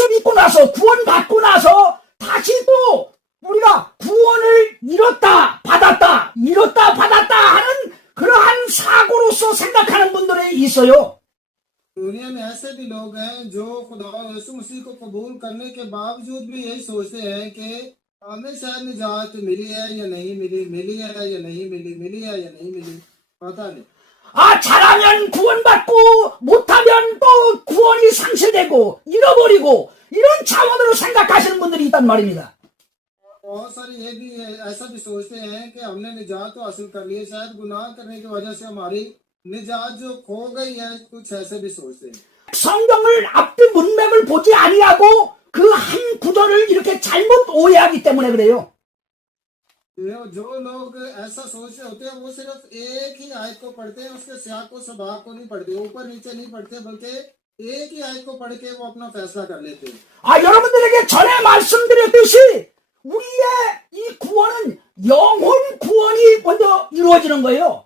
예수 믿고 나서 구원받고 나서 다시 또 우리가 구원을 잃었다 받았다 하는 그러한 사고로서 생각하는 분들이 있어요. दुनिया में ऐसे भी लोग हैं जो खुदा यीशु मसीह को कबूल करने के बावजूद भी यही सोचते हैं कि हमें शायद निजात मिली है या नहीं मिली, मिली है या नहीं मिली, मिली है या नहीं मिली, पता नहीं। 잘하면 구원받고 못하면 또 구원이 상실되고 잃어버리고 이런 차원으로 생각하시는 분들이 있단 말입니다. बहुत सारी ये भी ऐसा भी सोचते हैं कि हमने निजात तो हासिल कर ली है, शायद गुनाह करने की वजह से हमारी निजात जो खो गई है, कुछ ऐसे भी सोचते हैं। 성경을 앞뒤 문맥을 보지 아니하고 그 한 구절을 이렇게 잘못 오해하기 때문에 그래요. जो लोग ऐसा सोचते होते हैं वो सिर्फ एक ही आयत को पढ़ते हैं, उसके सियाक को सबाक को नहीं पढ़ते, ऊपर नीचे नहीं पढ़ते, बल्कि एक ही आयत को पढ़ के वो अपना फैसला कर लेते हैं। 여러분들에게 전에 말씀드렸듯이 우리의 이 구원은 영혼 구원이 먼저 이루어지는 거예요.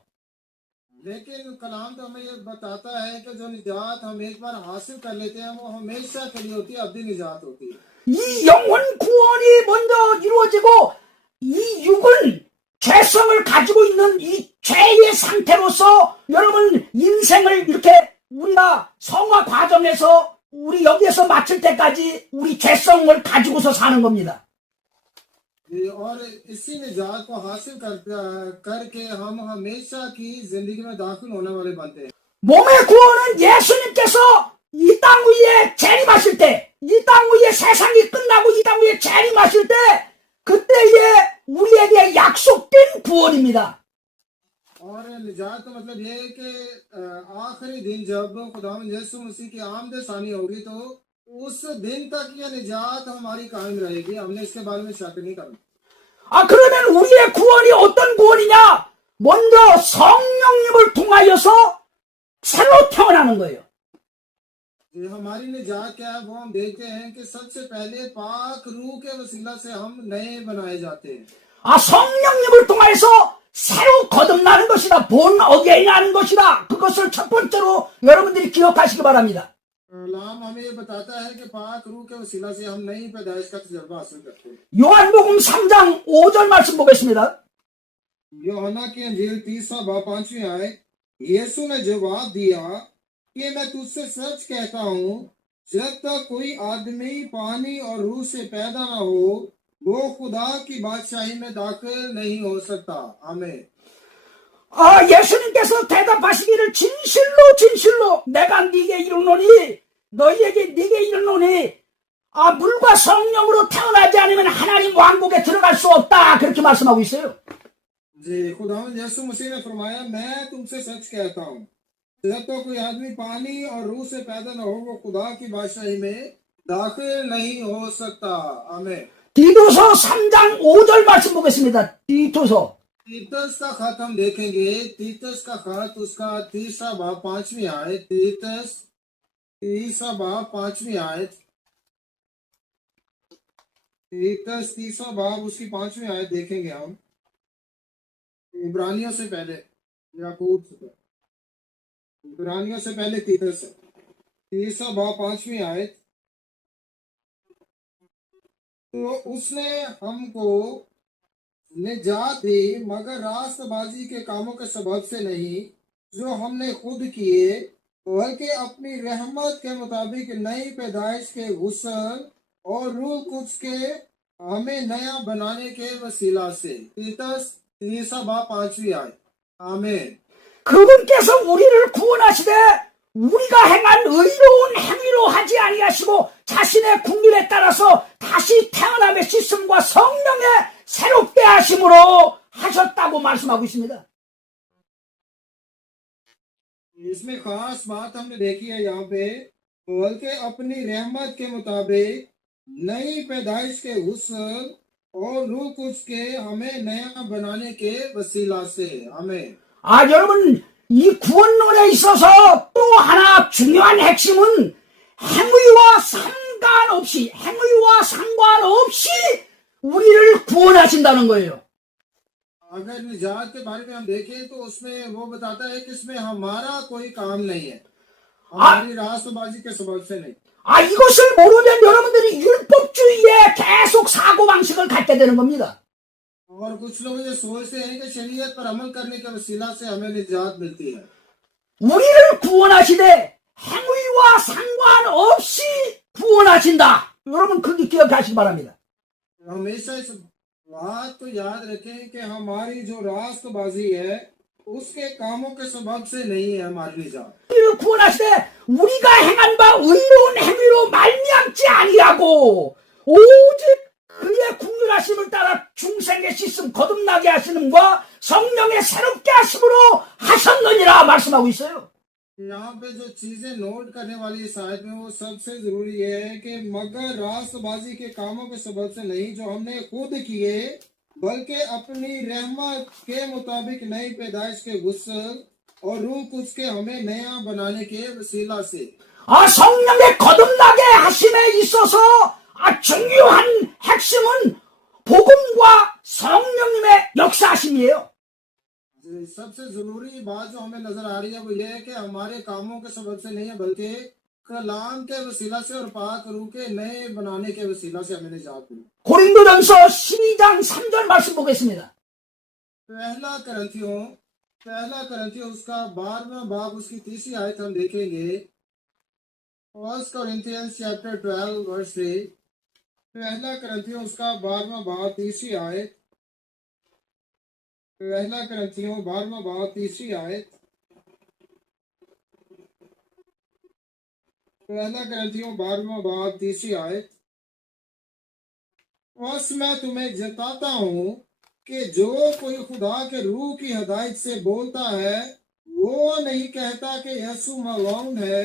लेकिन कलाम तो हमें ये बताता है कि जो निजात हम एक बार हासिल कर लेते हैं वो हमेशा के लिए होती है, अब्दी निजात होती है। 이 영혼 구원이 먼저 이루어지고 이 육은 죄성을 가지고 있는 이 죄의 상태로서 여러분 인생을 이렇게 우리가 성화 과정에서 우리 여기에서 마칠 때까지 우리 죄성을 가지고서 사는 겁니다. और इसी निजात को हासिल करके हम हमेशा की जिंदगी में दाखिल होने वाले बनते हैं। 몸의 구원은 예수님께서 이 땅 위에 재림하실 때, 이 땅 위에 세상이 끝나고 이 땅 위에 재림하실 때 그때에 우리에게 약속된 구원입니다. और निजात का मतलब ये है कि आखिरी दिन जब खुदावंद यीशु मसीह की आमद-ए-सानी होगी तो उस दिन तक ये निजात हमारी कायम रहेगी, हमने इसके बारे में शक नहीं करना। 그러면 우리의 구원이 어떤 구원이냐? 먼저 성령님을 통하여서 새로 태어나는 거예요. ये हमारी निजात क्या है वो हम देखते हैं कि सबसे पहले पाक रूह के वसीला से हम नए बनाए जाते हैं। 성령님을 통하여서 새로 거듭나는 것이다. 본 어게인하는 것이다. 그것을 첫 번째로 여러분들이 기억하시기 바랍니다. कलाम हमें ये बताता है कि पाक रूह के वसीला से हम नई पैदाइश का तजुर्बा हासिल करते हैं। 요한복음 3장 5절 말씀 보겠습니다. यूहन्ना की अंजील 30वां बाब 5वीं आयत, यीशु ने जवाब दिया कि मैं तुझसे सच कहता हूँ, जब तक कोई आदमी पानी और रूह से पैदा न हो वो खुदा की बादशाही में दाखिल नहीं हो सकता। आमीन। 예수님께서 대답하시기를 진실로 내가 네게 이르노니 너희에게 네게 이르노니 물과 성령으로 태어나지 않으면 하나님 왕국에 들어갈 수 없다. 그렇게 말씀하고 있어요. जी खुदावंद यीशु मसीह ने फरमाया, मैं तुमसे सच कहता हूँ, जब तक कोई आदमी पानी और रूह से पैदा न हो वो खुदा की बादशाही में दाखिल नहीं हो सकता। आमीन। 디도서 3장 5절 말씀 보겠습니다. 디도서 तीतस का खत हम देखेंगे, तीतस का खत उसका 3रा बाब 5वीं आयत, तीतस 3रा बाब 5वीं आयत, तीतस 3रा बाब उसकी 5वीं आयत देखेंगे हम। इब्रानियों से पहले याकूब से, इब्रानियों से पहले तीतस 3रा बाब 5वीं आयत। तो उसने हमको निजात दी मगर रास्तबाजी के कामों के सबब से नहीं जो हमने खुद किए, बल्कि अपनी रहमत के मुताबिक नई पैदाइश के गुस्ल और रूह कुछ के हमें नया बनाने के वसीला से। तीतस 3रा बाब 5वीं आयत। आमीन। 그분께서 우리를 구원하시되 우리가 행한 의로운 행위로 하지 아니하시고 자신의 국률에 따라서 다시 태어남의 시스템과 성령의 새롭게 하심으로 하셨다고 말씀하고 있습니다. इसमें खास बात हमने देखी है यहाँ पे, बल्कि अपनी रहमत के मुताबिक नई पैदाइश के हुस्न और रूह कुछ के हमें नया बनाने के वसीला से। हमें 여러분 이 구원론에 있어서 또 하나 중요한 핵심은 행위와 상관없이 우리를 구원하신다는 거예요. अगर निजात के बारे में हम देखें तो उसमें वो बताता है कि इसमें हमारा कोई काम नहीं है, हमारी रास्तबाजी के सबब से नहीं। 이것을 모르면 여러분들이 율법주의에 계속 사고방식을 갖게 되는 겁니다. और कुछ लोग ये सोचते हैं कि शरीयत पर अमल करने के वसीला से हमें निजात मिलती है। 우리를 구원하시되 행위와 상관없이 구원하신다. 여러분 그렇게 기억하시기 바랍니다. हमेशा इस बात को याद रखें कि हमारी जो रास्तबाजी है उसके कामों के सबब से नहीं है हमारी निजात। 우리를 구원하시되 우리가 행한 바 의로운 행위로 말미암지 아니하고 오직 그의 국률하심을 따라 중생의 씻음 거듭나게 하시는과 성령의 새롭게 하심으로 하셨느니라 말씀하고 있어요. यहाँ पे जो चीजें नोट करने वाली इस आयत में वो सबसे जरूरी है कि मगर रास्तबाजी के कामों के सबब से नहीं जो हमने खुद किए बल्कि अपनी रहमत के मुताबिक नई पैदाइश के गुस्ल और रूह कुछ के हमें नया बनाने के वसीला से। 성령의 거듭나게 하심에 있어서 중요한 핵심은 복음과 성령님의 역사하심이에요. सबसे जरूरी बात जो हमें नजर आ रही है वो ये है कि हमारे कामों के सबब से नहीं है बल्कि कलाम के वसीला से और पाक रूह के नए बनाने के वसीला से हमें निजात मिली। 고린도전서 12장 3절 말씀 보겠습니다. पहला करंथियों उसका 12वां बाब उसकी 3री आयत हम देखेंगे। फर्स्ट कोरिंथियंस चैप्टर 12 वर्स 3। पहला करंथियों उसका 12वां बाब 3री आयत। पहला करंथियों 12वां बाब 3री आयत। पहला करंथियों 12वां बाब 3री आयत। बस मैं तुम्हें जताता हूँ कि जो कोई खुदा के रूह की हदायत से बोलता है वो नहीं कहता कि यीशु मौजूद है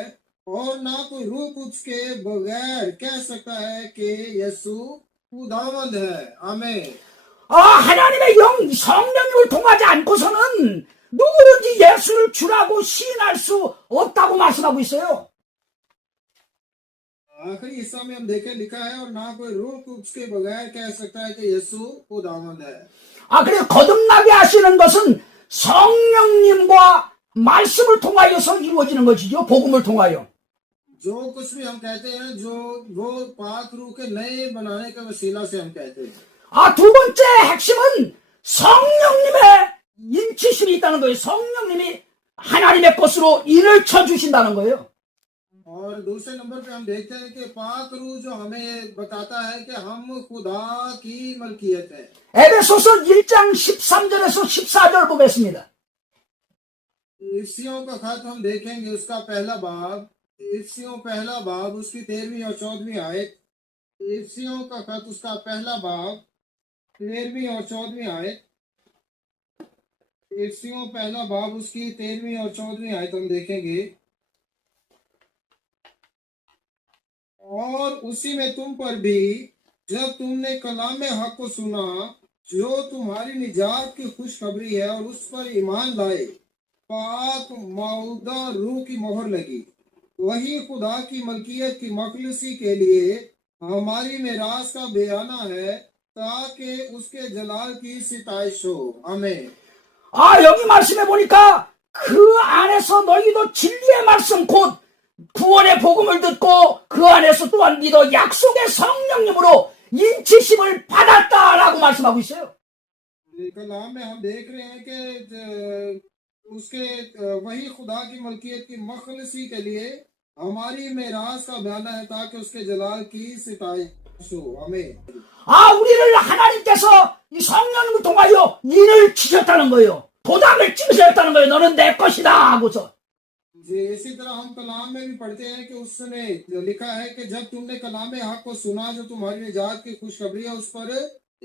और ना कोई रूह कुछ के बगैर कह सकता है कि यीशु खुदावंद है। आमीन। 하나님의 영 성령님을 통하지 않고서는 누구든지 예수를 주라고 시인할 수 없다고 말씀하고 있어요. आखिरी हिस्सा में हम देखें लिखा है और ना कोई रूह उसके बगैर कह सकता है कि यीशु खुदावंद है। 그래서 거듭나게 하시는 것은 성령님과 말씀을 통하여서 이루어지는 것이죠. 복음을 통하여. जो कुछ भी हम कहते हैं जो वो पाक रूह के नए बनाने के वसीला से हम कहते हैं। 두 번째 핵심은 성령님의 인치심이 있다는 거예요. 성령님이 하나님의 것으로 인을 쳐주신다는 거예요. और दूसरे नंबर पे हम देखते हैं कि पाक रूह जो हमें बताता है कि हम खुदा की मलकियत है। 에베소서 1장 13절에서 14절 보겠습니다. इफ्सियों का खत हम देखेंगे उसका पहला बाब। इफ्सियों पहला बाब उसकी 13वीं और 14वीं आयत। इफ्सियों का खत उसका पहला बाब 13वीं और 14वीं आयत। इफ्सियों पहला बाब उसकी 13वीं और 14वीं आयत हम देखेंगे। और उसी में तुम पर भी जब तुमने कलाम हक को सुना जो तुम्हारी निजात की खुशखबरी है और उस पर ईमान लाए पाक मौदा रूह की मोहर लगी वही खुदा की मलकियत की मखलसी के लिए हमारी मेरास का बयाना है ताकि उसके जलाल की सिताइश हो। आमीन। 여기 말씀해 보니까 그 안에서 너희도 진리의 말씀 곧 구원의 복음을 듣고 그 안에서 또한 믿어 약속의 성령님으로 인치심을 받았다라고 말씀하고 있어요. कलाम में हम देख रहे हैं कि उसके वही खुदा की मलकियत की मखलसी के लिए हमारी मेरास का बयाना है ताकि उसके जलाल की सिताइश हो। आमीन। 우리를 하나님께서 이 성령님을 통하여 인을 치셨다는 거예요. 도장을 찍으셨다는 거예요. 너는 내 것이다 하고서. इसी तरह हम कलाम में भी पढ़ते हैं कि उसने लिखा है कि जब तुमने कलाम हक को सुना जो तुम्हारी निजात की खुशखबरी है उस पर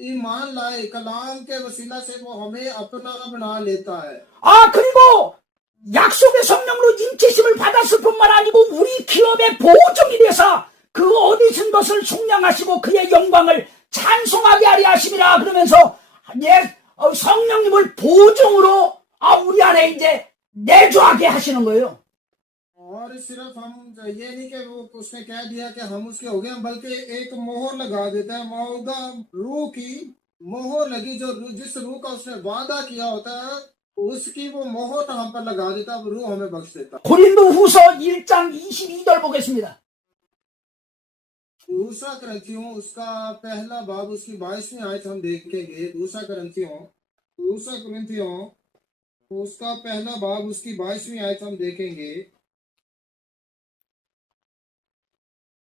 ईमान लाए कलाम के वसीला से वो हमें अपना बना लेता है। 그리고 약속의 성령으로 인치심을 받았을 뿐만 아니고 우리 기업의 보증이 돼서 그 얻으신 것을 속량하시고 그의 영광을 찬송하게 하리 하심이라 그러면서 성령님을 보증으로 우리 안에 이제 내주하게 하시는 거예요. और सिर्फ हम ये नहीं कि वो उसने कह दिया कि हम उसके हो गए बल्कि एक मोहर लगा देता है। मौदा रूह की मोहर लगी जो जिस रूह का उसने वादा किया होता है उसकी वो मोहर हम पर लगा देता है। वो रूह हमें बख्श देता है। 고린도후서 1장 22절 보겠습니다. दूसरा ग्रंथियों उसका पहला बाब उसकी 22वीं आयत हम देखेंगे। दूसरा ग्रंथियों उसका पहला बाब उसकी 22वीं आयत हम देखेंगे।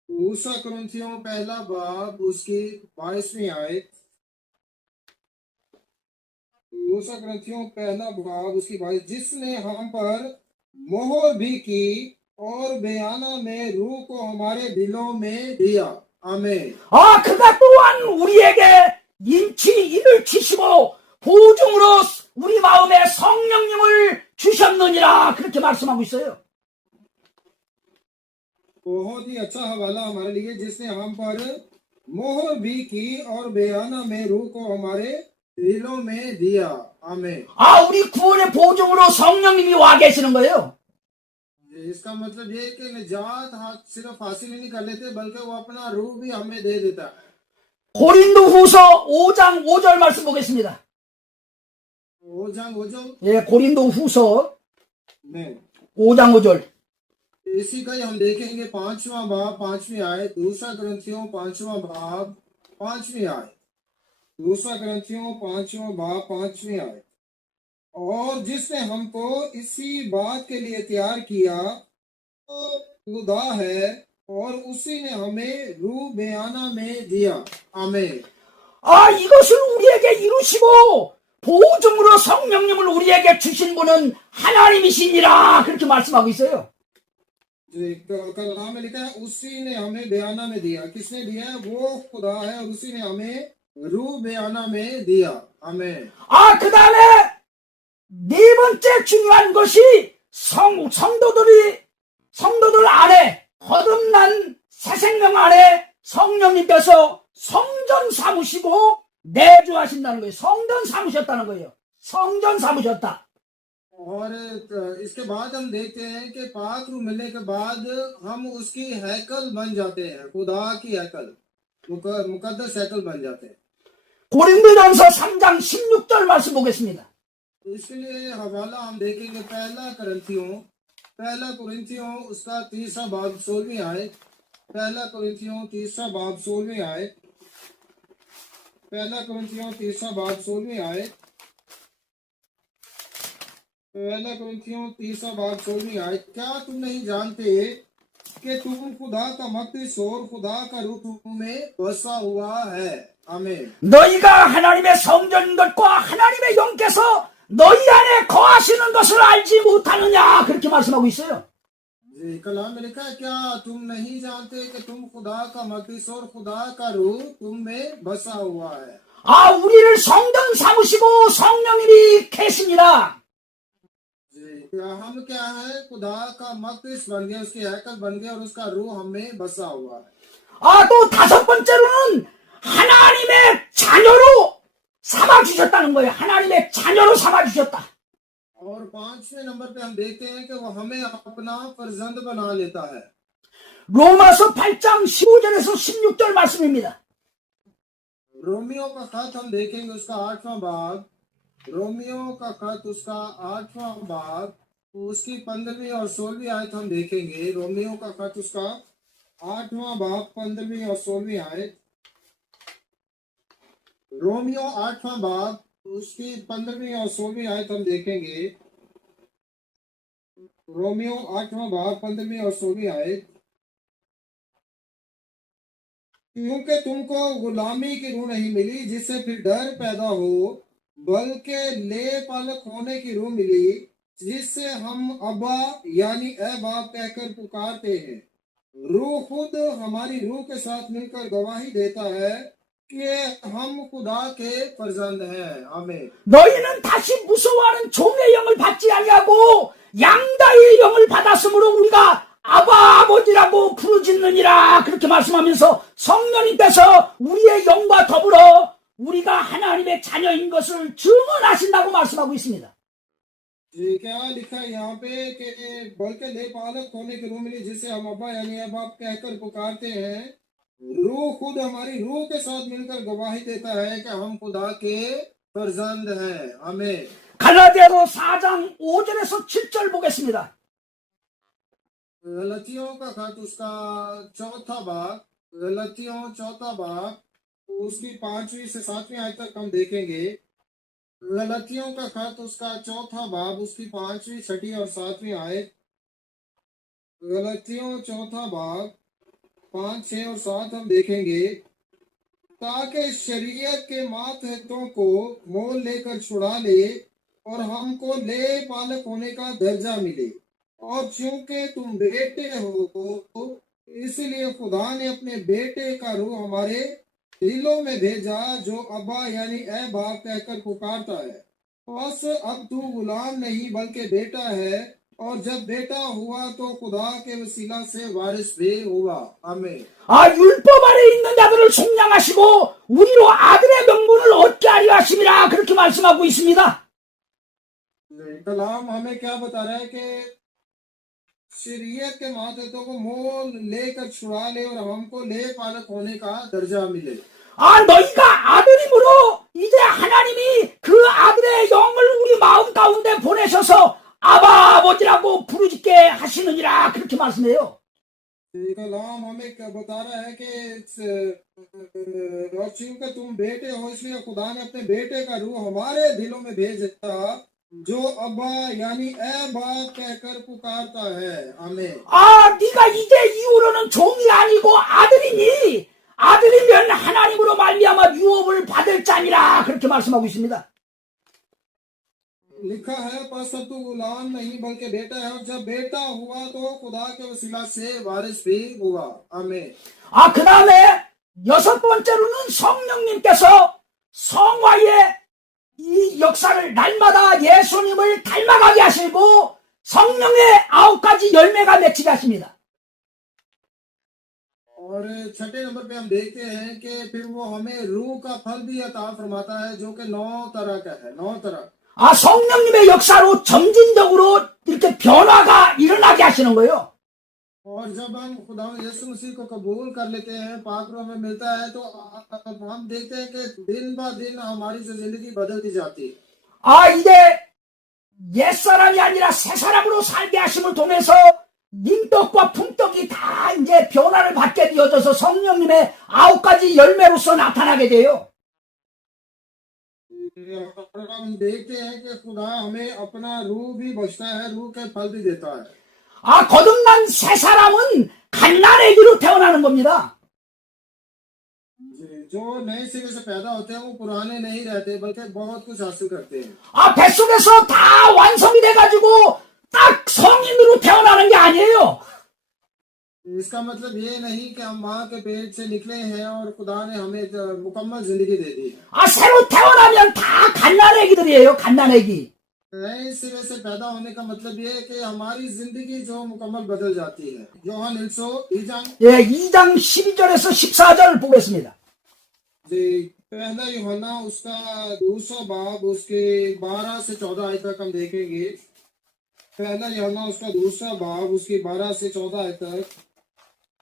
दूसरा ग्रंथियों पहला बाब उसकी 22वीं आयत। दूसरा ग्रंथियों पहला बाब उसकी 22, जिसने हम पर मोहर भी की और बयाना में रूह को हमारे दिलों में दिया। आमीन। 그가 또한 우리에게 인치 이를 치시고 보증으로 우리 마음에 성령님을 주셨느니라 그렇게 말씀하고 있어요. बहुत ही अच्छा हवाला हमारे लिए, जिसने हम पर मोहर भी की और बयाना में रूह को हमारे दिलों में दिया। आमीन। 우리 구원의 보증으로 성령님이 와 계시는 거예요. इसका मतलब ये है कि निजात सिर्फ हासिल ही नहीं कर लेते, बल्कि वो अपना रूह भी हमें दे देता है। 고린도 후서 5장 5절 말씀 보겠습니다. 예, 고린도 후서 में 5장 5절. इसी का ही हम देखेंगे 5वां बाब 5वीं आयत। दूसरा ग्रंथियों 5वां बाब 5वीं आयत। दूसरा ग्रंथियों 5वां बाब 5वीं आयत। और जिसने हमको इसी बात के लिए तैयार किया तो खुदा है, और उसी ने हमें रूह बयाना में दिया। आमीन। 이것을 우리에게 이루시고 보증으로 성령님을 우리에게 주신 분은 하나님이시니라 그렇게 말씀하고 있어요. कलाम में लिखा है उसी ने हमें बयाना में दिया। किसने दिया है? वो खुदा है, और उसी ने हमें रूह बयाना में दिया। आमीन। 그 다음에 네 번째 중요한 것이 성도들 안에 거듭난 새 생명 안에 성령님께서 성전 삼으시고 내주하신다는 거예요. 성전 삼으셨다는 거예요. 성전 삼으셨다. और इसके बाद हम देखते हैं कि पाक रूह मिलने के बाद हम उसकी हैकल बन जाते हैं। खुदा की हैकल, मुकद्दस हैकल बन जाते हैं। 고린도전서 3장 16절 말씀 보겠습니다. इसके लिए हवाला हम देखेंगे पहला कुरिन्थियों उसका 3रा बाब 16वीं आयत। पहला कुरिन्थियों 3रा बाब 16वीं आयत। पहला कुरिन्थियों 3रा बाब 16वीं आयत। पहला कुरिन्थियों 3रा बाब 16वीं आयत। क्या तुम नहीं जानते कि तुम खुदा का मक़दस और खुदा का रूह तुम में बसा हुआ है। आमीन। 너희가 하나님의 성전인 것과 하나님의 영께서 너희 안에 거하시는 것을 알지 못하느냐 그렇게 말씀하고 있어요. कलाम में लिखा है क्या तुम नहीं जानते कि तुम खुदा का मक़दस और खुदा का रूह तुम में बसा हुआ है। 우리를 성전 삼으시고 성령님이 계십니다. हम क्या है? खुदा का मक़दस बन गया, उसकी हैकल बन गया, और उसका रूह हमें बसा हुआ है। 또 다섯 번째로는 하나님의 자녀로 삼아주셨다는 거예요. 하나님의 자녀로 삼아주셨다. और 5वें नंबर पे हम देखते हैं कि वो हमें अपना फर्जंद बना लेता है। 로마서 8장 15절에서 16절 말씀입니다. रोमियो का खत हम देखेंगे उसका 8वां बाब। रोमियो का खत उसका 8वां बाब उसकी 15वीं और 16वीं आयत हम देखेंगे। रोमियो का खत उसका 8वां बाब 15वीं और 16वीं आयत। रोमियो 8वां बाब उसकी 15वीं और 16वीं आयत हम देखेंगे। रोमियो 8वां बाब 15वीं और 16वीं आयत। क्योंकि तुमको गुलामी की रूह नहीं मिली जिससे फिर डर पैदा हो, बल्कि ले पालक होने की रूह मिली जिससे हम अब्बा यानी ए बाप कहकर पुकारते हैं। रूह खुद हमारी रूह के साथ मिलकर गवाही देता है कि हम खुदा के फर्जंद हैं। आमीन। 너희는 다시 무서워하는 종의 영을 받지 아니하고 양다의 영을 받았으므로 우리가 아바 아버지라고 부르짖느니라 그렇게 말씀하면서 성령님께서 우리의 영과 더불어 우리가 하나님의 자녀인 것을 증언하신다고 말씀하고 있습니다. क्या लिखा है यहाँ पे कि बल्कि ले पालक होने की रूह मिली जिससे हम अब्बा यानी अब बाप कहकर पुकारते हैं। रूह खुद हमारी रूह के साथ मिलकर गवाही देता है कि हम खुदा के फर्जंद हैं। आमीन। 갈라디아서 4장 5절에서 7절 보겠습니다. गलतियों का खत उसका 4था बाब गलतियों चौथा बाब उसकी 5वीं से 7वीं आयत तक हम देखेंगे। गलतियों का खत उसका चौथा बाब उसकी 5वीं 6वीं और 7वीं आयत। गलतियों चौथा बाब 5 6 और 7 हम देखेंगे। ताकि शरीयत के मातहतों को मोल लेकर छुड़ा ले और हमको ले पालक होने का दर्जा मिले। और चूंकि तुम बेटे हो इसलिए खुदा ने अपने बेटे का रूह हमारे दिलों में भेजा, जो अब्बा यानी ए बाप कहकर पुकारता है। बस अब तू गुलाम नहीं बल्कि बेटा है, और जब बेटा हुआ तो खुदा के वसीला से वारिस भी हुआ। आमीन। 율법 아래 있는 자들을 속량하시고 우리로 아들의 명분을 얻게 하려 하심이라 그렇게 말씀하고 있습니다. कलाम हमें क्या बता रहा है कि शरीयत के मातहतों को मोल लेकर छुड़ा ले और हमको ले पालक होने का दर्जा मिले। 너희가 아들임으로 이제 하나님이 그 아들의 영을 우리 마음 가운데 보내셔서 아바 아버지라고 부르짖게 하시느니라 그렇게 말씀해요. कलाम हमें क्या बता रहा है कि और चूंकि तुम बेटे हो इसलिए खुदा ने अपने बेटे का रूह हमारे दिलों में भेजा, जो अब्बा यानी ए बाप कहकर पुकारता है। आमीन। 네가 이제 이후로는 종이 아니고 아들이니 아들이면 하나님으로 말미암아 유업을 받을 자니라 그렇게 말씀하고 있습니다. लिखा है पर सब तू गुलाम नहीं बल्कि बेटा है, और जब बेटा हुआ तो खुदा के वसीला से वारिस भी हुआ। आमीन। 그 다음에 여섯 번째로는 성령님께서 성화의 이 역사를 날마다 예수님을 닮아가게 하시고 성령의 9가지 열매가 맺히게 하십니다. और 6 नंबर पे हम देखते हैं कि फिर वो हमें रूह का फल भी अता फरमाता है, जो कि 9 तरह का है। 9 तरह। 성령님의 역사로 점진적으로 이렇게 변화가 일어나게 하시는 거예요. और जब हम खुदा यीशु मसीह को कबूल कर लेते हैं, पाक रूह हमें मिलता है, तो हम देखते हैं कि दिन ब दिन हमारी जो जिंदगी बदलती जाती है। 이제 옛사람이 아니라 새사람으로 살게 하심을 통해서 림떡과 품떡이 다 이제 변화를 받게 되어져서 성령님의 9가지 열매로서 나타나게 돼요. हम देखते हैं कि खुदा हमें अपना रूह भी बख्शता है, रूह के फल भी देता है। 거듭난 새 사람은 갓난아기로 태어나는 겁니다. जो नए सिरे से पैदा होते हैं वो पुराने नहीं रहते बल्कि बहुत कुछ हासिल करते हैं। 뱃속에서 다 완성이 돼가지고 딱 성인으로 태어나는 게 아니에요. इसका मतलब ये नहीं कि हम माँ के पेट से निकले हैं और खुदा ने हमें मुकम्मल जिंदगी दे दी। 새로 태어나면 다 갓난아기들이에요. 갓난아기. नए सिरे से पैदा होने का मतलब ये है कि हमारी जिंदगी जो मुकम्मल बदल जाती है। योहान 2장 12절에서 14절 보겠습니다. पहला यूहन्ना उसका दूसरा बाब उसके 12 से 14 आयत तक हम देखेंगे। पहला यूहन्ना उसका दूसरा बाब उसकी 12 से 14 आयत तक।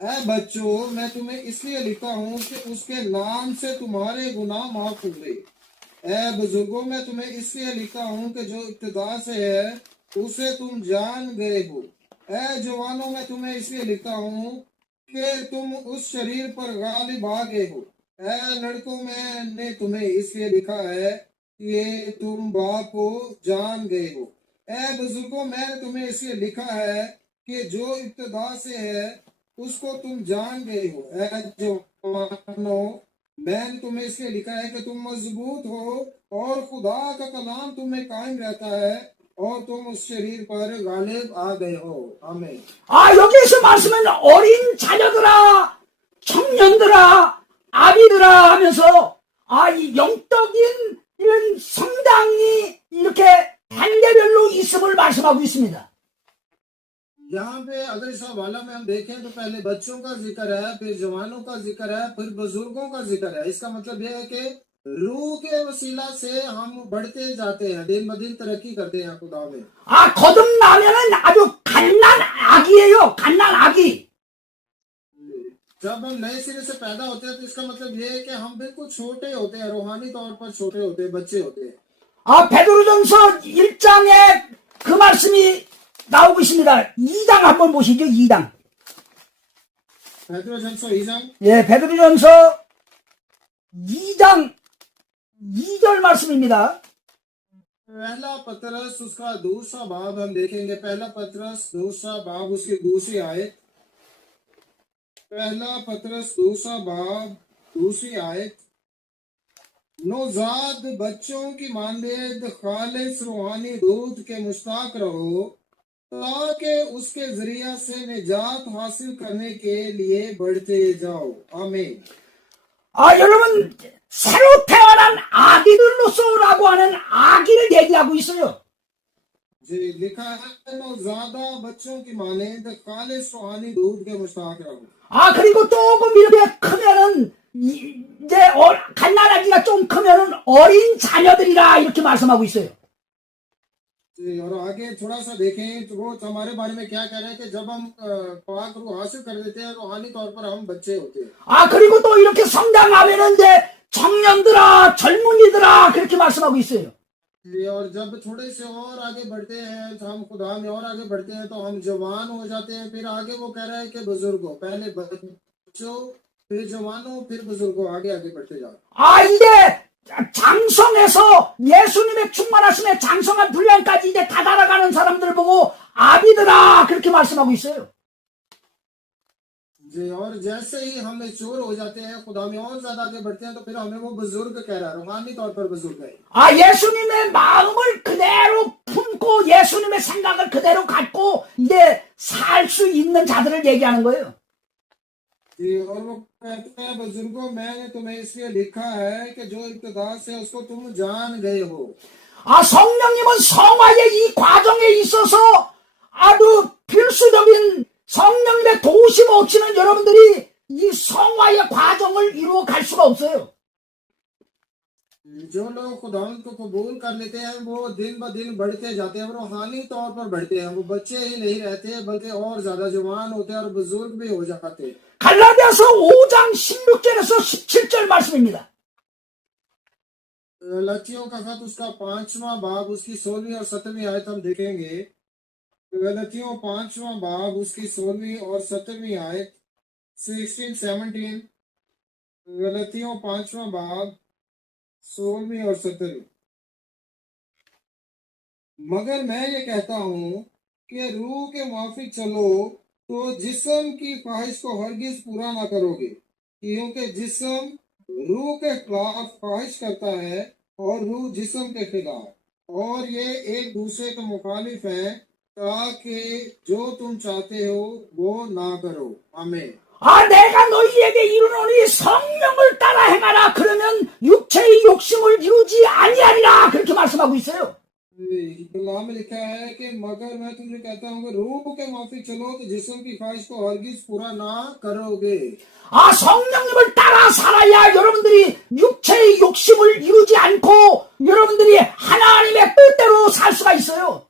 ऐ बच्चों, मैं तुम्हें इसलिए लिखता हूँ कि उसके नाम से तुम्हारे गुनाह माफ हुए। ऐ बुजुर्गों, मैं तुम्हें इसलिए लिखता हूँ कि जो इब्तिदा से है उसे तुम जान गए हो। ऐ जवानों, मैं तुम्हें इसलिए लिखता हूँ कि तुम उस शरीर पर गालिब आ गए हो। ऐ लड़कों, मैंने तुम्हें इसलिए लिखा है कि तुम बाप को जान गए हो। ऐ बुजुर्गों, मैंने तुम्हें इसलिए लिखा है कि जो इब्तिदा से है उसको तुम जान गए हो। ऐ जवानों, मैंने तुम्हें इसलिए लिखा है कि तुम मजबूत हो और खुदा का कलाम तुम्हें कायम रहता है और तुम उस शरीर पर गालिब आ गए हो। आमीन। 여기에서 말씀은 어린 자녀들아, 청년들아, 아비들아 하면서 이 영적인 이런 성장이 이렇게 단계별로 있음을 말씀하고 있습니다. यहाँ पे अगर इस हवाला में हम देखें तो पहले बच्चों का जिक्र है, फिर जवानों का जिक्र है, फिर बुजुर्गों का जिक्र है। इसका मतलब यह है कि रूह के वसीला से हम बढ़ते जाते हैं, दिन ब दिन तरक्की करते हैं खुदा में। 거듭나면은 아주 갓난 아기예요. 갓난 아기. जब हम नए सिरे से पैदा होते हैं तो इसका मतलब ये है कि हम बिल्कुल छोटे होते हैं, रूहानी तौर पर छोटे होते हैं, बच्चे होते हैं। 베드로전서 1장에 그 말씀이 나오고 있습니다. 2장 한번 보시죠. 2장. 베드로전서 2장 예, 베드로전서 2장 2절 말씀입니다. पहला पतरस उसका दूसरा बाब हम देखेंगे। पहला पतरस दूसरा बाब उसकी दूसरी आयत। पहला पतरस दूसरा बाब दूसरी आयत। नौजाद बच्चों की मानदेद खालिस रूहानी दूध के मुश्ताक रहो, ताकि उसके जरिया से निजात हासिल करने के लिए बढ़ते जाओ। आमीन। 여러분, 새로 태어난 아기들로서라고 하는 아기를 얘기하고 있어요. जी लिखा है, नौजादा बच्चों की मानदेद खालिस रूहानी दूध के मुश्ताक रहो। 그리고 조금 이렇게 크면은, 이제, 갓난아기가 좀 크면은 어린 자녀들이라 이렇게 말씀하고 있어요. जी, और आगे थोड़ा सा देखें तो वो हमारे बारे में क्या कह रहे हैं कि जब हम पाक रूह हासिल कर लेते हैं, रूहानी तौर पर हम बच्चे होते हैं। 그리고 또 이렇게 성장하면은 이제 청년들아, 젊은이들아, 그렇게 말씀하고 있어요. जी, और जब थोड़े से और आगे बढ़ते हैं तो हम खुदा में और आगे बढ़ते हैं तो हम जवान हो जाते हैं। फिर आगे वो कह रहा है कि बुजुर्गों, पहले बच्चों, फिर जवानों, फिर बुजुर्गों, आगे आगे बढ़ते जाओ। 이제 장성에서 예수님의 충만하심에 장성한 분량까지 이제 다다라가는 사람들 보고 아비들아, 그렇게 말씀하고 있어요. जी, और जैसे ही हम चोर हो जाते हैं, खुदा में और ज्यादा आगे बढ़ते हैं, तो फिर हमें वो बुजुर्ग कह रहा है, रूहानी तौर पर बुजुर्ग है। 예수님의 마음을 그대로 품고 예수님의 생각을 그대로 갖고 이제 살 수 있는 자들을 얘기하는 거예요. जी, और वो कहते हैं, बुजुर्गों, मैंने तुम्हें इसलिए लिखा है कि जो इब्तिदा से उसको तुम जान गए हो। 성령님은 성화의 이 과정에 있어서 아주 필수적인 성령님의 도우심 없이는 여러분들이 이 성화의 과정을 이루어 갈 수가 없어요. जो लोग खुदा को कबूल कर लेते हैं, वो दिन ब दिन बढ़ते जाते हैं, वो रूहानी तौर पर बढ़ते हैं। वो बच्चे ही नहीं रहते बल्कि और ज्यादा जवान होते हैं और बुजुर्ग भी हो जाते हैं। 갈라디아서 5장 16절에서 17절 말씀입니다. गलतियों का खत उसका 5वां बाब उसकी 16वीं और 17वीं आयत हम देखेंगे। गलतियों 5वां बाब उसकी 16वीं और 17वीं आयत 16-17। गलतियों 5वां बाब 16वीं और 17वीं। मगर मैं ये कहता हूँ कि रूह के मुआफिक चलो तो जिस्म की ख्वाहिश को हरगिज पूरा ना करोगे, क्योंकि जिस्म रूह के खिलाफ ख्वाहिश करता है और रूह जिस्म के खिलाफ, और ये एक दूसरे के मुखालिफ हैं, ताकि जो तुम चाहते हो वो ना करो। आमीन। 내가 너희에게 이르노니 성령을 따라 행하라. 그러면 육체의 욕심을 이루지 아니하리라. 그렇게 말씀하고 있어요. कलाम में लिखा है कि मगर मैं तुझे कहता हूँ कि रूह के माफिक चलो तो जिस्म की ख्वाहिश को हरगिज पूरा ना करोगे। 성령님을 따라 살아야 여러분들이 육체의 욕심을 이루지 않고 여러분들이 하나님의 뜻대로 살 수가 있어요.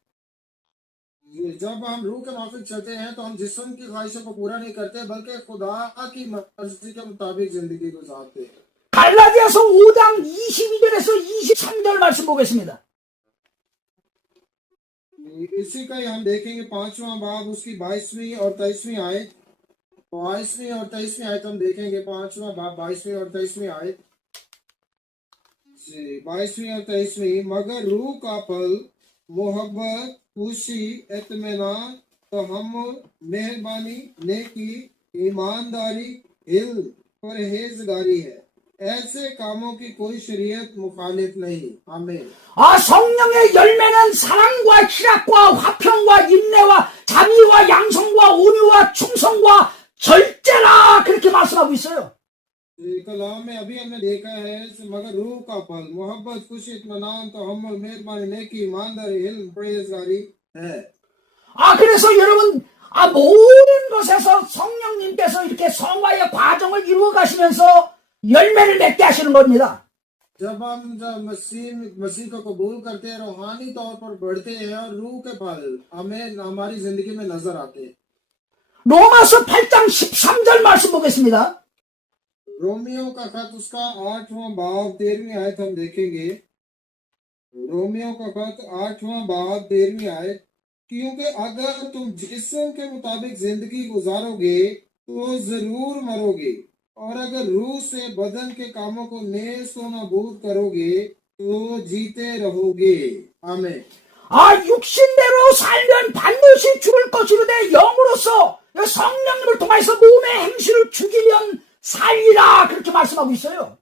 जब हम रूह के माफिक चलते हैं तो हम जिस्म की ख्वाहिशों को पूरा नहीं करते बल्कि खुदा की मर्जी के मुताबिक जिंदगी गुजारते हैं। 갈라디아서 5장 22절에서 23절 말씀 보겠습니다. इसी का ही हम देखेंगे 5वां बाब उसकी 22वीं और 23वीं आयत। 22वीं और 23वीं आयत हम देखेंगे। 5वां बाब 22वीं और 23वीं आयत। 22वीं और 23वीं। मगर रूह का फल मोहब्बत, खुशी, इत्मीनान, तहम्मुल, मेहरबानी, नेकी, ईमानदारी, हिल्म, परहेजगारी है। ऐसे कामों की कोई शरीयत मुखालिफ नहीं। आमीन। 성령의 열매는 사랑과 희락과 화평과 인내와 자비와 양성과 온유와 충성과 절제라. 그렇게 말씀하고 있어요. कलाम में अभी हमने देखा है, मगर रूह का फल मोहब्बत, खुशी, इत्मीनान, तहम्मुल, मेहरबानी, नेकी, ईमानदारी, हिल्म, परहेजगारी है। 그래서 여러분 모든 것에서 성령님께서 이렇게 성화의 과정을 이루어 가시면서 열매를 맺게 하시는 겁니다. जब मसीह को कबूल करते हैं, रूहानी तौर पर बढ़ते हैं और रूह के फल हमें हमारी जिंदगी में नजर आते हैं। 로마서 8장 13절 말씀 보겠습니다. रोमियो का खत उसका 8वां बाब 13वीं आयत हम देखेंगे। रोमियो का खत 8वां बाब 13वीं आयत। क्योंकि अगर तुम जिस्म के मुताबिक जिंदगी गुजारोगे तो जरूर मरोगे, और अगर रूह से बदन के कामों को नेस्तो नाबूद करोगे तो जीते रहोगे। आमीन। 아, 육신대로 살면 반드시 죽을 것이로되 영으로서 성령님을 통해서 몸의 행실을 죽이면 살리라 그렇게 말씀하고 있어요.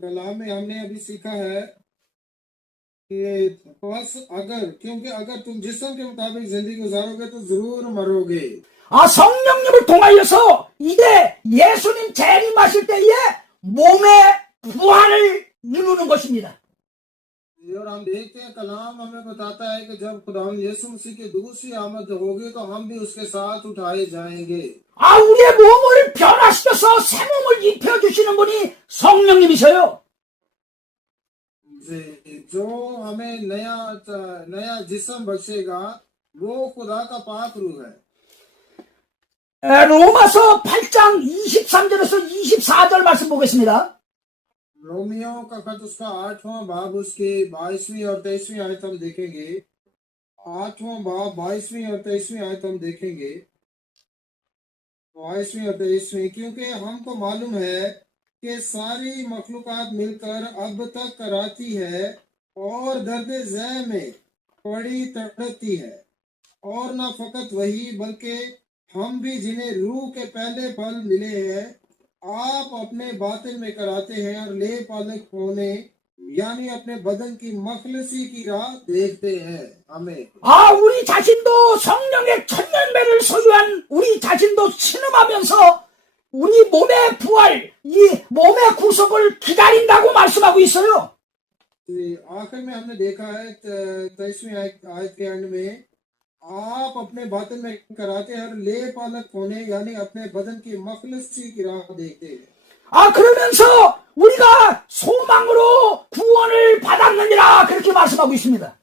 कलाम में हमने अभी सीखा है कि बस अगर, क्योंकि अगर तुम जिस्म के मुताबिक जिंदगी गुजारोगे तो जरूर मरोगे। 아, 성령님을 통하여서 이제 예수님 재림하실 때에 몸의 부활을 이루는 것입니다. और हम देखते हैं कलाम हमें बताता है कि जब खुदा यीशु मसीह की दूसरी आमद होगी तो हम भी उसके साथ उठाए जाएंगे। 아, 우리의 몸을 변화시켜서 새 몸을 입혀주시는 분이 성령님이셔요. जो हमें नया नया जिस्म बख्शेगा वो खुदा का पाक रूह है। 로마서 8장 23절에서 24절 말씀 보겠습니다. रोमियो का खत उसका 8वां बाब उसके 22वीं और 23वीं आयत हम देखेंगे। 8वां बाब 22वीं और 23वीं आयत हम देखेंगे। 22वीं और 23वीं, क्योंकि हमको मालूम है कि सारी मखलूकात मिलकर अब तक कराती है और दर्द ज़ह में पड़ी तड़पती है, और न फकत वही बल्कि हम भी जिन्हें रूह के पहले फल मिले हैं आप अपने बातिन में कराते हैं और ले पालक होने यानी अपने बदन की मखलसी की राह देखते हैं। हमें 아, 우리 자신도 성령의 천년배를 소유한 우리 자신도 신음하면서 우리 몸의 부활, 이 몸의 구속을 기다린다고 말씀하고 있어요. आखिर में हमने देखा है 23वीं आयत के एंड में आप अपने बातिन में कराते हैं और ले पालक होने यानी अपने बदन की मखलसी की राह देखते हैं। 아, 그러면서 우리가 소망으로 구원을 받았느니라 그렇게 말씀하고 있습니다.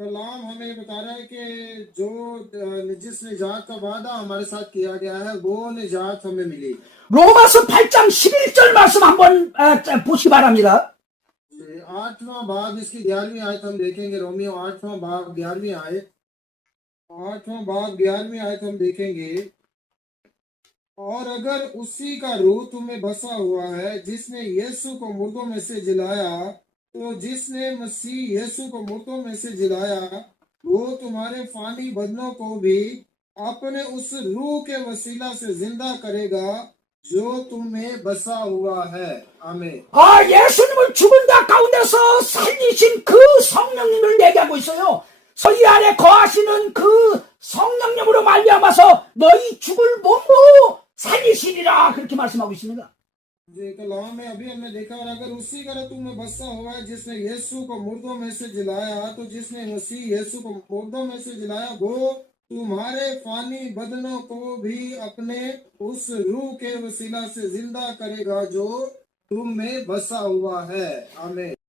कलाम हमें बता रहा है कि जो जिस निजात का वादा हमारे साथ किया गया है वो निजात हमें मिली। 로마서 8장 11절 말씀 한번 보시기 바랍니다. 8वां बाब इसकी 11वीं आयत हम देखेंगे। रोमियो 8वां बाब 11वीं आयत, 8वां बाब 11वीं आयत हम देखेंगे। और अगर उसी का रूह तुम्हें बसा हुआ है जिसने यीशु को मुर्दों में से जिलाया, तो जिसने मसीह यीशु को मुर्दों में से जिलाया वो तुम्हारे फानी बदनों को भी अपने उस रूह के वसीला से जिंदा करेगा जो तुम में बसा हुआ है। आमीन। 아, 예수님을 죽은 자 가운데서 살리신 그 성령님을 얘기하고 있어요. 너희 안에 거하시는 그 성령님으로 말미암아서 너희 죽을 몸도 살리시리라 그렇게 말씀하고 있습니다. कलाम में अभी हमने देखा, और अगर उसी का तुम्हें बसा हुआ है जिसने यीशु को मुर्दों में से जिलाया, तो जिसने मसीह यीशु को मुर्दों में से जिलाया वो तुम्हारे फानी बदनों को भी अपने उस रूह के वसीला से जिंदा करेगा जो तुम में बसा हुआ है। आमीन।